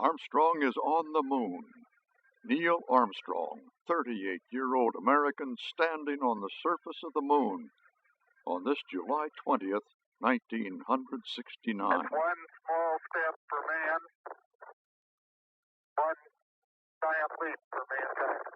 Armstrong is on the moon. Neil Armstrong, 38-year-old American standing on the surface of the moon on this July 20th, 1969. That's one small step for man, one giant leap for mankind.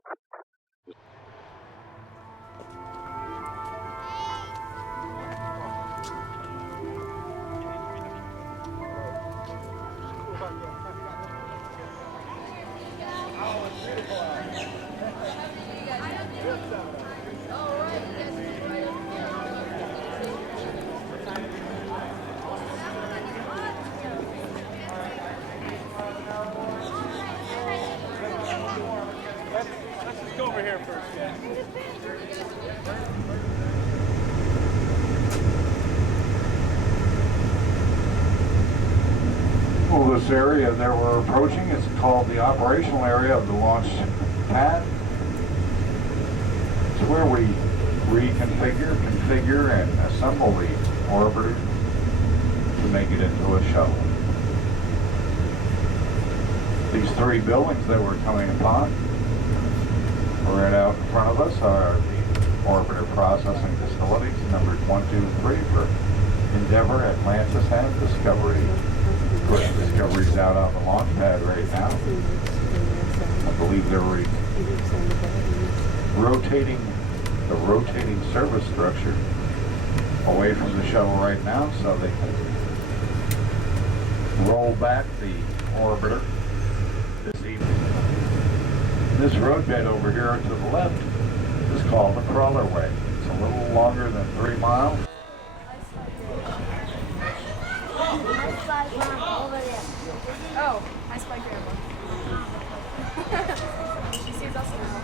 Let's just go over here first, guys. Well, this area that we're approaching is called the operational area of the launch pad. It's where we reconfigure, configure, and assemble the orbiter to make it into a shuttle. These three buildings that we're coming upon, right out in front of us, are the orbiter processing facilities, numbers 1, 2, 3 for Endeavour, Atlantis, and Discovery. Of course, Discovery's out on the launch pad right now. I believe they're rotating the rotating service structure away from the shuttle right now so they can roll back the orbiter this evening. This roadbed over here to the left is called the Crawler Way. It's a little longer than 3 miles. Oh, I spy grandma. She sees us now.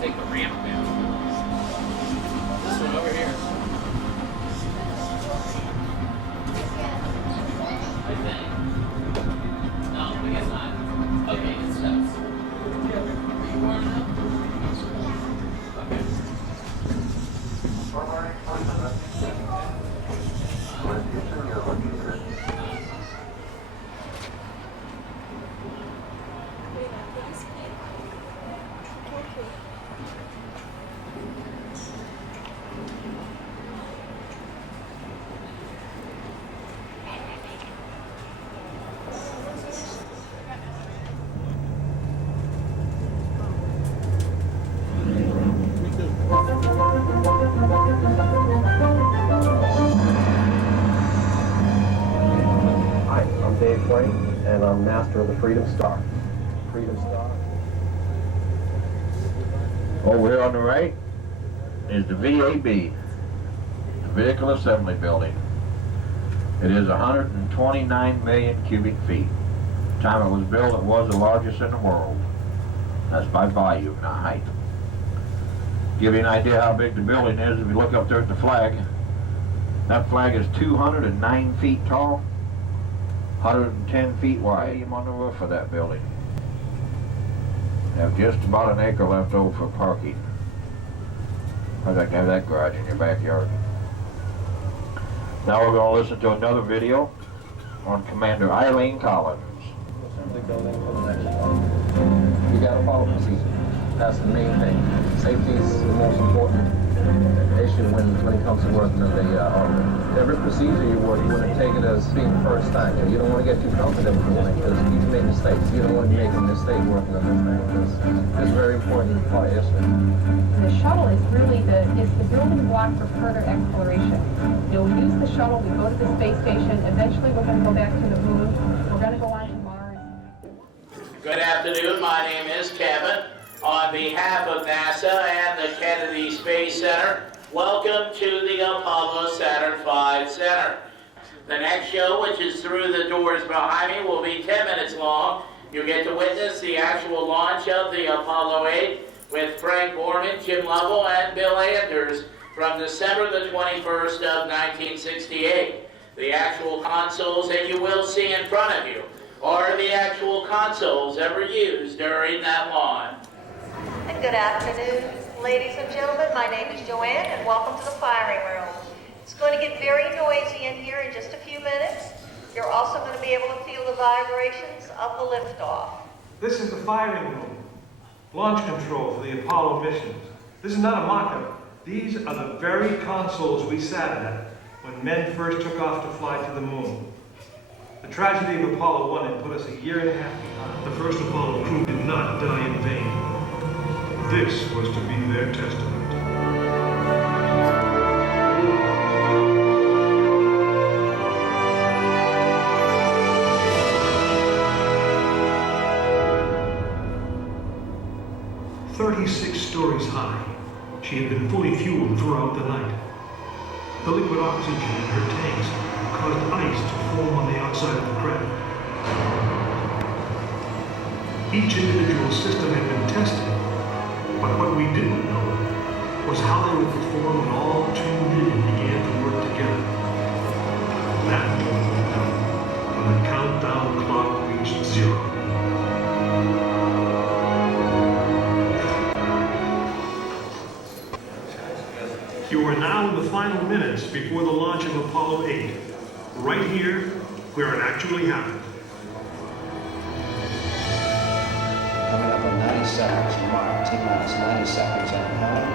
Take the ramp down. This one over here. I think. No, I guess not. Okay, it stops. Are you warm up? Okay. Hi, I'm Dave Frank, and I'm master of the Freedom Star. Freedom Star. Over here on the right is the VAB, the Vehicle Assembly Building. It is 129 million cubic feet, time it was built, it was the largest in the world. That's by volume, not height. Give you an idea how big the building is, if you look up there at the flag, that flag is 209 feet tall, 110 feet wide. I'm on the roof of that building. You have just about an acre left over for parking. I'd like to have that garage in your backyard. Now we're going to listen to another video on Commander Eileen Collins. You got to follow procedure. That's the main thing. Safety is the most important issue when it comes to working in the Army. Every procedure you work, you want to take it as being the first time. You don't want to get too confident with it because you can make mistakes. You don't want to make a mistake working on this thing. It's very important part of history. The shuttle is really the building block for further exploration. You'll use the shuttle to go to the space station. Eventually we're going to go back to the moon. We're going to go on to Mars. Good afternoon, my name is Kevin. On behalf of NASA and the Kennedy Space Center, welcome to the Apollo Saturn V Center. The next show, which is through the doors behind me, will be 10 minutes long. You'll get to witness the actual launch of the Apollo 8 with Frank Borman, Jim Lovell, and Bill Anders from December the 21st of 1968. The actual consoles that you will see in front of you are the actual consoles ever used during that launch. And good afternoon, ladies and gentlemen. My name is Joanne, and welcome to the firing room. It's going to get very noisy in here in just a few minutes. You're also going to be able to feel the vibrations of the liftoff. This is the firing room. Launch control for the Apollo missions. This is not a mock-up. These are the very consoles we sat at when men first took off to fly to the moon. The tragedy of Apollo 1 had put us a year and a half behind. The first Apollo crew did not die in vain. This was to be their testament. "36 stories high, she had been fully fueled throughout the night. The liquid oxygen in her tanks caused ice to form on the outside of the craft. Each individual system had been tested, but what we didn't know was how they would perform when all 2 million began to work together. That moment would come when the countdown clock reached 0. You are now in the final minutes before the launch of Apollo 8, right here where it actually happened. Coming up on 90 seconds, mark, T-minus 90 seconds on the helm.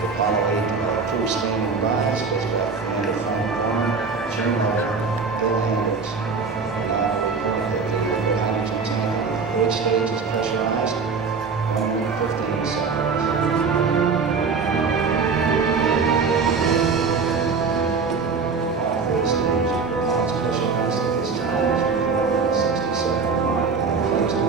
The Apollo 8 crew standing by, spacecraft commander Frank Borman, Jim Lovell, Bill Anders. Now report that the hydrogen tank on the bridge stage is pressurized. 1 minute 15 seconds. All 3 stages are pressurized at this time as before, 67 mark, and close to 1.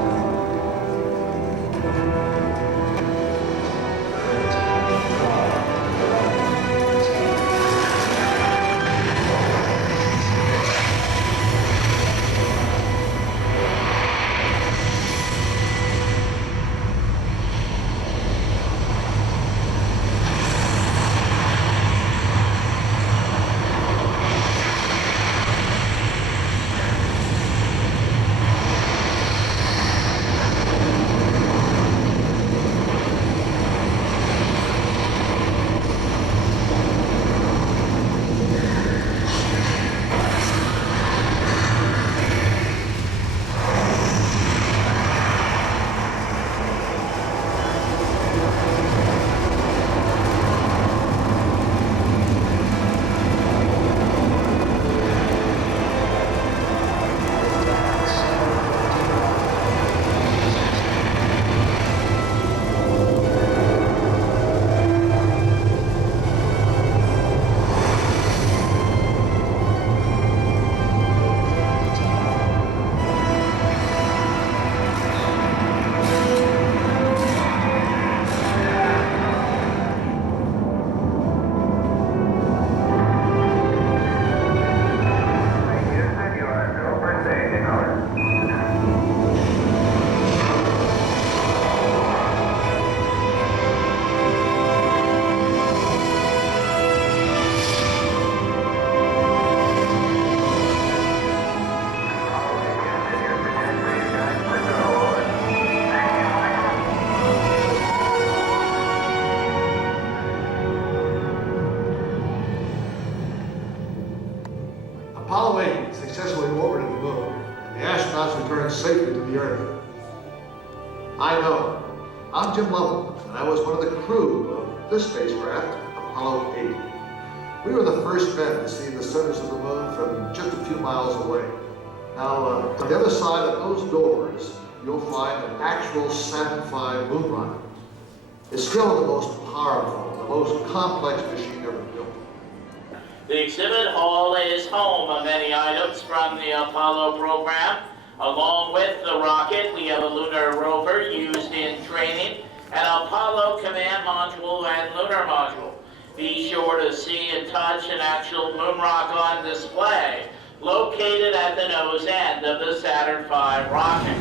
safely to the Earth. I know. I'm Jim Lovell, and I was one of the crew of this spacecraft, Apollo 8. We were the first men to see the surface of the moon from just a few miles away. Now, on the other side of those doors, you'll find an actual Saturn V moon rocket. It's still the most powerful, the most complex machine ever built. The exhibit hall is home of many items from the Apollo program. Along with the rocket, we have a lunar rover used in training, an Apollo command module and lunar module. Be sure to see and touch an actual moon rock on display, located at the nose end of the Saturn V rocket.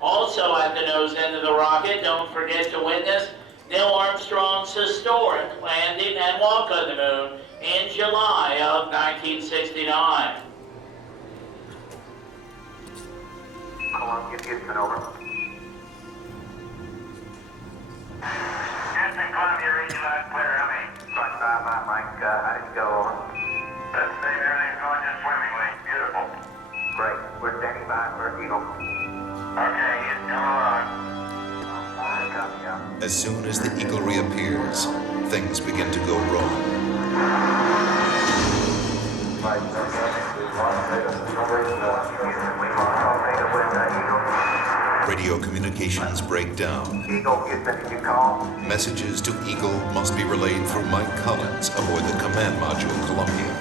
Also at the nose end of the rocket, don't forget to witness Neil Armstrong's historic landing and walk on the moon in July of 1969. Columbia, Houston, over. Houston, Columbia, region line clear, how many? 25, Mike, how did you go, over? Let's see, everything's going just swimmingly. Beautiful. Great. We're standing by for Eagle. Okay, Houston, come along. As soon as the Eagle reappears, things begin to go wrong. Radio communications break down. Eagle, Houston, did you call? Messages to Eagle must be relayed through Mike Collins aboard the command module Columbia.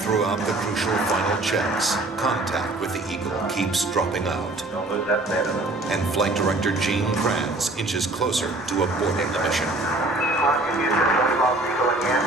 Throughout the crucial final checks, contact with the Eagle keeps dropping out. Don't lose that data. And Flight Director Gene Kranz inches closer to aborting the mission. Columbia, Houston, we lost Eagle again.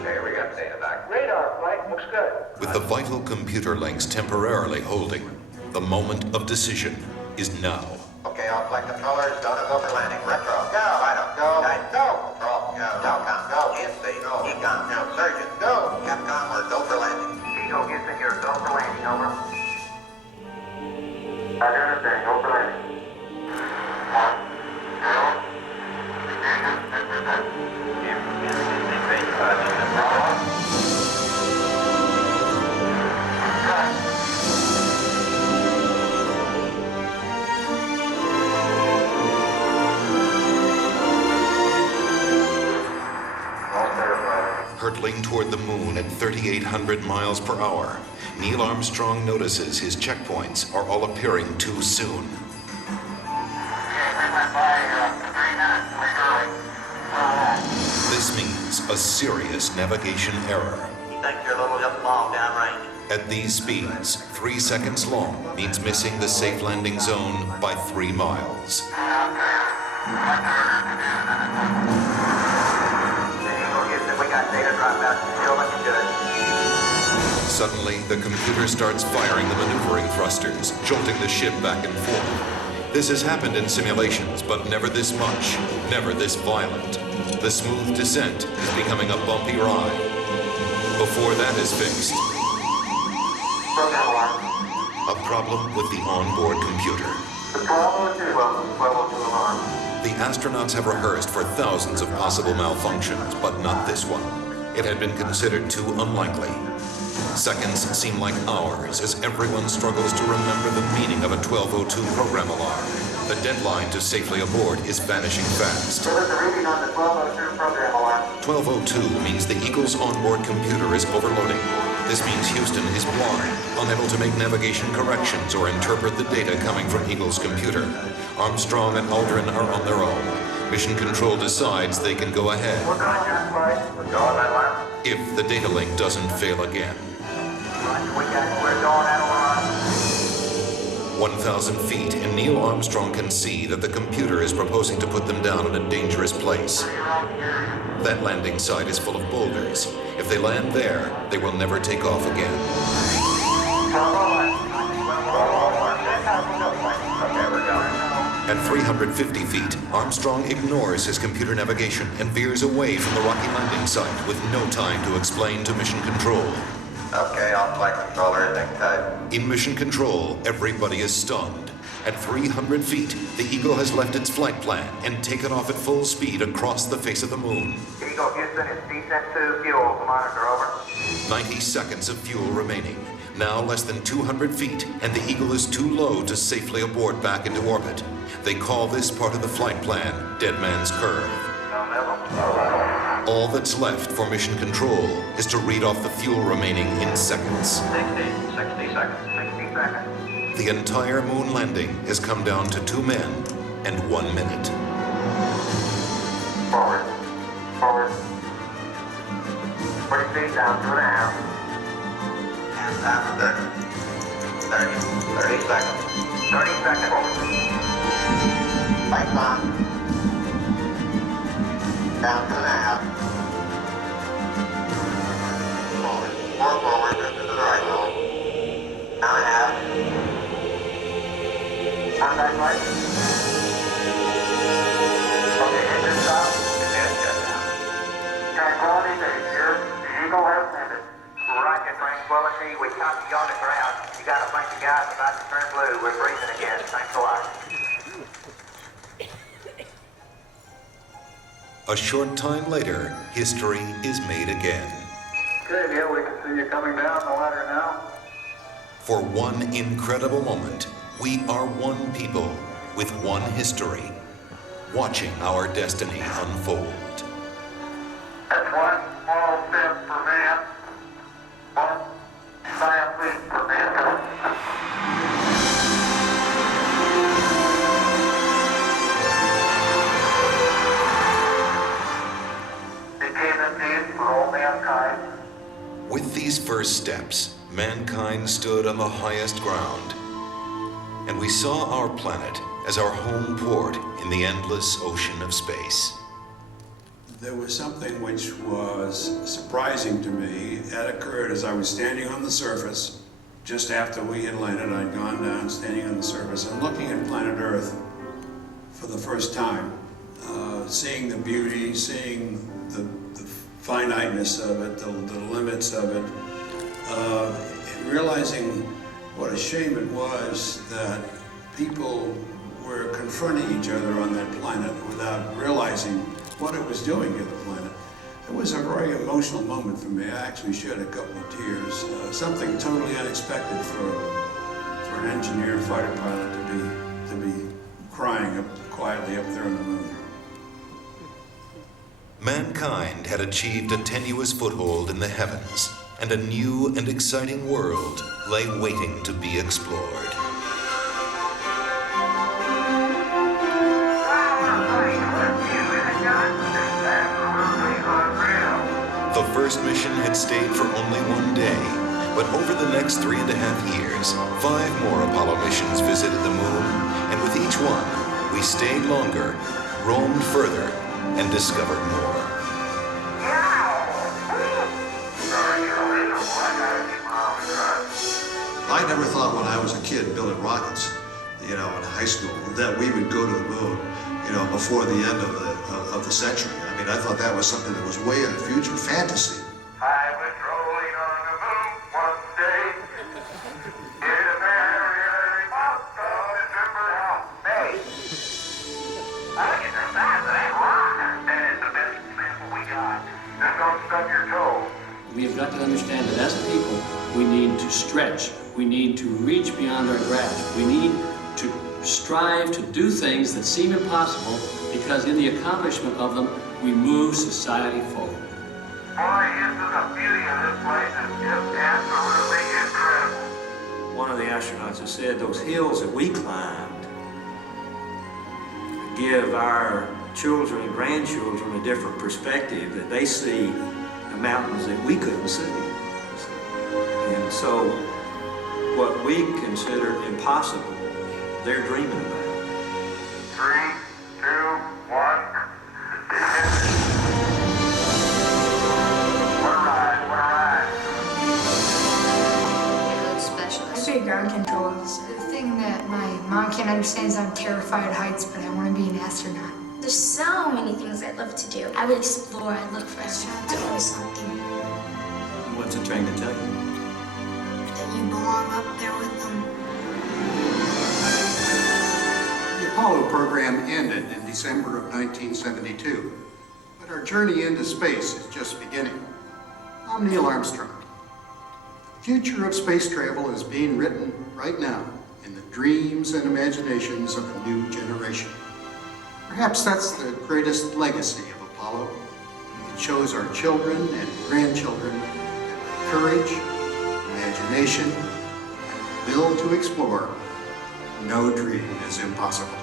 Okay, we got data back. Radar flight looks good. With the vital computer links temporarily holding, the moment of decision is now. Okay, all flight controllers, go to go for landing. Retro, go. Vital, go. Guys, go. Control, go. Telcom, go. ESC, go. Econ, now. Surgeon, go. Capcom, we're go for landing. Eagle, Houston, you're go for landing, over. I understand, go for landing. Hurtling toward the moon at 3,800 miles per hour, Neil Armstrong notices his checkpoints are all appearing too soon. This means a serious navigation error. You think you're a little just long downrange? At these speeds, 3 seconds long means missing the safe landing zone by 3 miles. Suddenly, the computer starts firing the maneuvering thrusters, jolting the ship back and forth. This has happened in simulations, but never this much, never this violent. The smooth descent is becoming a bumpy ride. Before that is fixed, a problem with the onboard computer. The astronauts have rehearsed for thousands of possible malfunctions, but not this one. It had been considered too unlikely. Seconds seem like hours as everyone struggles to remember the meaning of a 1202 program alarm. The deadline to safely aboard is vanishing fast. There was a reading on the 1202 program alarm. 1202 means the Eagle's onboard computer is overloading. This means Houston is blind, unable to make navigation corrections or interpret the data coming from Eagle's computer. Armstrong and Aldrin are on their own. Mission Control decides they can go ahead if the data link doesn't fail again. 1,000 feet, and Neil Armstrong can see that the computer is proposing to put them down in a dangerous place. That landing site is full of boulders. If they land there, they will never take off again. At 350 feet, Armstrong ignores his computer navigation and veers away from the rocky landing site with no time to explain to Mission Control. Okay, all flight controllers, hang tight. In Mission Control, everybody is stunned. At 300 feet, the Eagle has left its flight plan and taken off at full speed across the face of the moon. Eagle, Houston, is descent to fuel. Monitor, over. 90 seconds of fuel remaining. Now less than 200 feet, and the Eagle is too low to safely abort back into orbit. They call this part of the flight plan Dead Man's Curve. All that's left for Mission Control is to read off the fuel remaining in seconds. 60 seconds. 60 seconds. The entire moon landing has come down to 2 men and 1 minute. Forward. 40 feet down, 2.5. And down to 30 seconds. 30 seconds. Lights on. Down 2.5. Forward. 4 forward, to the right. Down 1/2. Contact light. Okay, engine stop. Tranquility Base here. The Eagle has landed. Roger, Tranquility. We copy you on the ground. You got a bunch of guys about to turn blue. We're breathing again. Thanks a lot. A short time later, history is made again. Good, yeah, we can see you coming down the ladder now. For one incredible moment, we are one people with one history, watching our destiny unfold. That's one small mankind stood on the highest ground, and we saw our planet as our home port in the endless ocean of space. There was something which was surprising to me. That occurred as I was standing on the surface. Just after we had landed, I'd gone down, standing on the surface, and looking at planet Earth for the first time. Seeing the beauty, seeing the finiteness of it, the limits of it, and realizing what a shame it was that people were confronting each other on that planet without realizing what it was doing to the planet. It was a very emotional moment for me. I actually shed a couple of tears. Something totally unexpected for an engineer fighter pilot to be crying quietly up there on the moon. Mankind had achieved a tenuous foothold in the heavens, and a new and exciting world lay waiting to be explored. The first mission had stayed for only one day, but over the next 3.5 years, 5 more Apollo missions visited the moon, and with each one, we stayed longer, roamed further, and discovered more. I never thought when I was a kid building rockets, in high school, that we would go to the moon, before the end of the century. I mean, I thought that was something that was way in the future, fantasy. I was rolling on the moon one day. Did a very hot December day. I think it's the size of that rock. That is the best example we got. Just don't stub your toe. We have got to understand that as a people, we need to stretch. We need to reach beyond our grasp. We need to strive to do things that seem impossible, because in the accomplishment of them, we move society forward. Boy, isn't the beauty of this place is just absolutely incredible. One of the astronauts has said those hills that we climbed give our children and grandchildren a different perspective, that they see the mountains that we couldn't see. And so what we consider impossible, they're dreaming about. 3, 2, 1. I say ground control. The thing that my mom can't understand is I'm terrified of heights, but I want to be an astronaut. There's so many things I'd love to do. I would explore, I'd look for astronauts, always something. What's it trying to tell you? That you belong up there with them. The Apollo program ended in December of 1972, but our journey into space is just beginning. I'm Neil Armstrong. The future of space travel is being written right now in the dreams and imaginations of a new generation. Perhaps that's the greatest legacy of Apollo. It shows our children and grandchildren that courage, imagination, and the will to explore, no dream is impossible.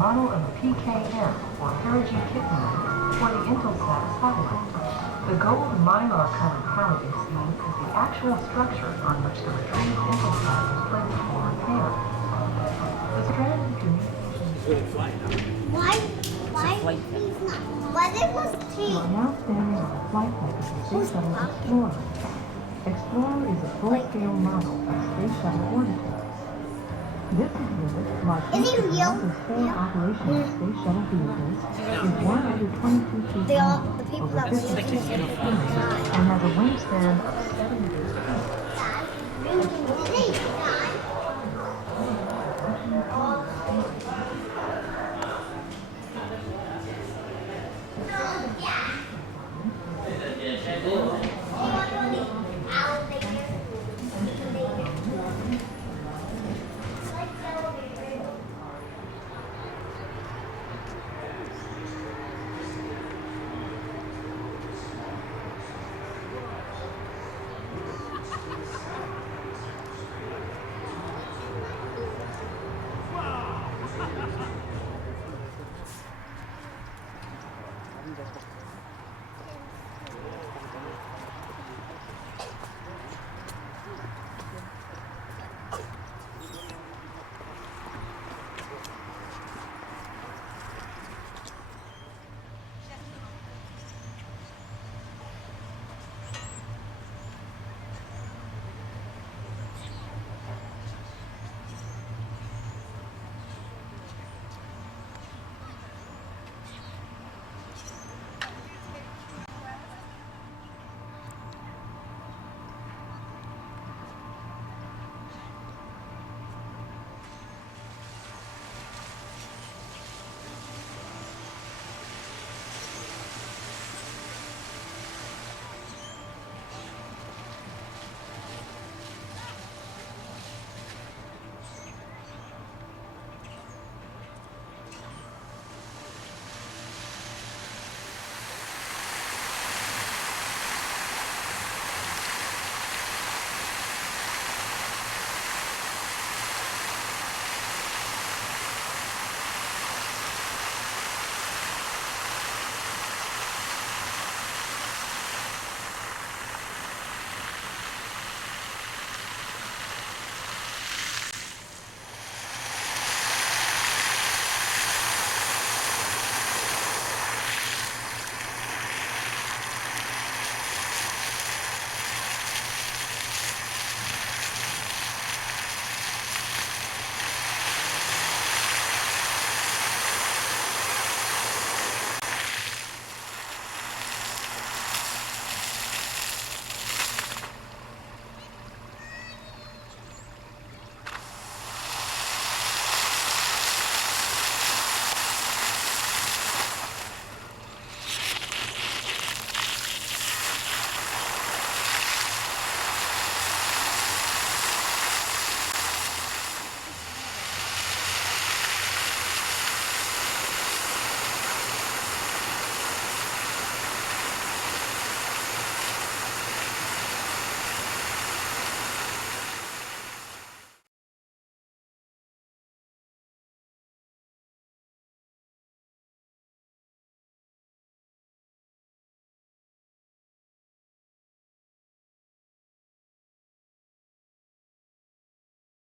model of the PKM, or perigee kitten, for the Intelsat satellite. The gold mylar colored palette you see is the actual structure on which the retrieved Intelsat was placed for repair. The stranded communications... Why there was You are now standing on the flight deck of the Space Shuttle Explorer. Explorer is a full-scale model of Space Shuttle orbiter. This exhibit, like each of NASA's full operational Space Shuttle vehicles, is 122 feet long, over 50 feet in height, and has a wingspan of 70